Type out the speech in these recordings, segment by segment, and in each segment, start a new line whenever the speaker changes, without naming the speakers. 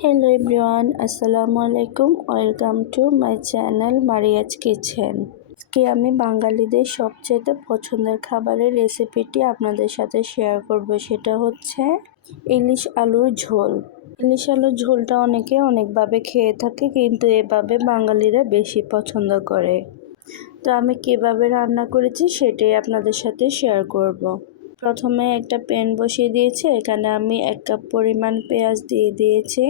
Hello everyone আসসালামু আলাইকুম welcome to my channel Maria's kitchen আজকে আমি বাঙালিদের সবচেয়ে পছন্দের খাবারের রেসিপিটি আপনাদের সাথে শেয়ার করব। সেটা হচ্ছে ইলিশ আলুর ঝোল। ইলিশ আলুর ঝোলটা অনেকে অনেকভাবে খেয়ে থাকে, কিন্তু এভাবে বাঙালিরা বেশি পছন্দ করে। তো আমি কীভাবে রান্না করেছি সেটাই আপনাদের সাথে শেয়ার করব। প্রথমে একটা প্যান বসিয়ে দিয়েছি, এখানে আমি এক কাপ পরিমাণ পেঁয়াজ দিয়ে দিয়েছি।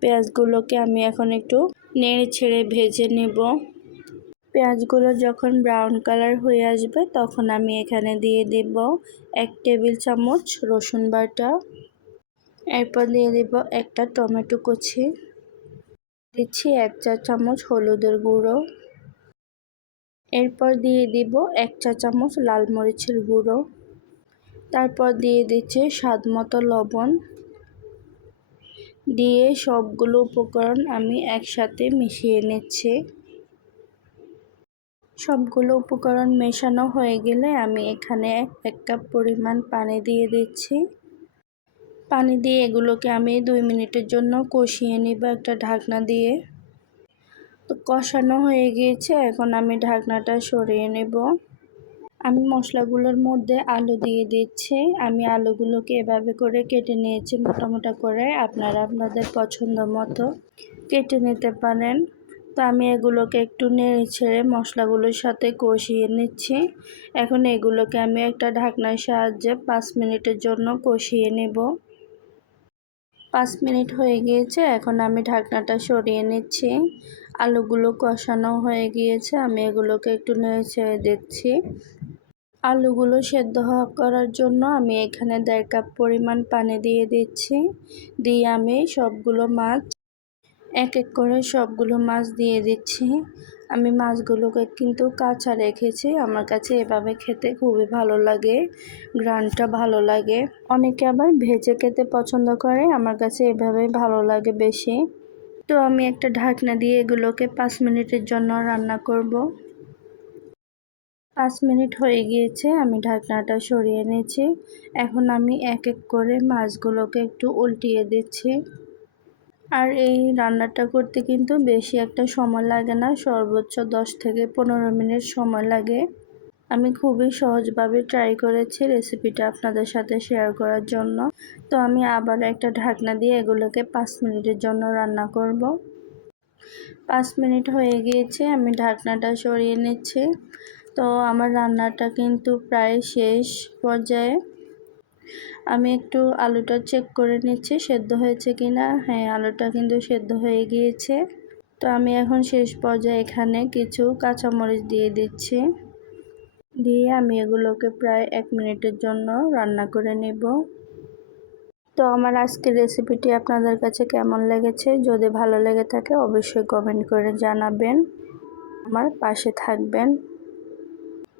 পেঁয়াজগুলোকে আমি এখন একটু নেড়ে ছেড়ে ভেজে নেব। পেঁয়াজগুলো যখন ব্রাউন কালার হয়ে আসবে, তখন আমি এখানে দিয়ে দেব এক টেবিল চামচ রসুন বাটা। এরপর দিয়ে দেব একটা টমেটো কুচি। দিচ্ছি এক চা চামচ হলুদের গুঁড়ো। এরপর দিয়ে দিব এক চা চামচ লাল মরিচের গুঁড়ো। তারপর দিয়ে দিচ্ছি স্বাদ মতো লবণ। দিয়ে সবগুলো উপকরণ আমি একসাথে মিশিয়ে নিচ্ছি। সবগুলো উপকরণ মেশানো হয়ে গেলে আমি এখানে এক কাপ পরিমাণ পানি দিয়ে দিচ্ছি। পানি দিয়ে এগুলোকে আমি দুই মিনিটের জন্য কষিয়ে নিব একটা ঢাকনা দিয়ে। তো কষানো হয়ে গিয়েছে, এখন আমি ঢাকনাটা সরিয়ে নেব। আমি মশলাগুলোর মধ্যে আলু দিয়ে দিচ্ছি। আমি আলুগুলোকে এভাবে করে কেটে নিয়েছি মোটা মোটা করে। আপনারা আপনাদের পছন্দ মতো কেটে নিতে পারেন। তো আমি এগুলোকে একটু নেড়ে ছেড়ে মশলাগুলোর সাথে কষিয়ে নিচ্ছি। এখন এগুলোকে আমি একটা ঢাকনার সাহায্যে পাঁচ মিনিটের জন্য কষিয়ে নেব। পাঁচ মিনিট হয়ে গিয়েছে, এখন আমি ঢাকনাটা সরিয়ে নিচ্ছি। আলুগুলো কষানো হয়ে গিয়েছে, আমি এগুলোকে একটু নেড়ে ছেড়ে দিচ্ছি। আলুগুলো সেদ্ধ করার জন্য আমি এখানে দেড় কাপ পরিমাণ পানি দিয়ে দিচ্ছি। দিয়ে আমি সবগুলো মাছ, এক এক করে সবগুলো মাছ দিয়ে দিচ্ছি। আমি মাছগুলোকে কিন্তু কাঁচা রেখেছি। আমার কাছে এভাবে খেতে খুবই ভালো লাগে গ্রানটা ভালো লাগে। অনেকে আবার ভেজে খেতে পছন্দ করে, আমার কাছে এভাবেই ভালো লাগে বেশি। তো আমি একটা ঢাকনা দিয়ে এগুলোকে পাঁচ মিনিটের জন্য রান্না করব। পাঁচ মিনিট হয়ে গিয়েছে, আমি ঢাকনাটা সরিয়ে নিয়েছি। এখন আমি এক এক করে মাছগুলোকে একটু উল্টিয়ে দিচ্ছি। আর এই রান্নাটা করতে কিন্তু বেশি একটা সময় লাগে না, সর্বোচ্চ দশ থেকে পনেরো মিনিট সময় লাগে। আমি খুবই সহজভাবে ট্রাই করেছি রেসিপিটা আপনাদের সাথে শেয়ার করার জন্য। তো আমি আবার একটা ঢাকনা দিয়ে এগুলোকে পাঁচ মিনিটের জন্য রান্না করব। পাঁচ মিনিট হয়ে গিয়েছে, আমি ঢাকনাটা সরিয়ে নিচ্ছি। তো আমার রান্নাটা কিন্তু প্রায় শেষ পর্যায়ে। আমি একটু আলুটা চেক করে নিচ্ছি, সেদ্ধ হয়েছে কি না হ্যাঁ আলুটা কিন্তু সেদ্ধ হয়ে গিয়েছে। তো আমি এখন শেষ পর্যায়ে এখানে কিছু কাঁচামরিচ দিয়ে দিচ্ছি। দিয়ে আমি এগুলোকে প্রায় এক মিনিটের জন্য রান্না করে নেব। তো আমার আজকের রেসিপিটি আপনাদের কাছে কেমন লেগেছে? যদি ভালো লেগে থাকে, অবশ্যই কমেন্ট করে জানাবেন। আমার পাশে থাকবেন।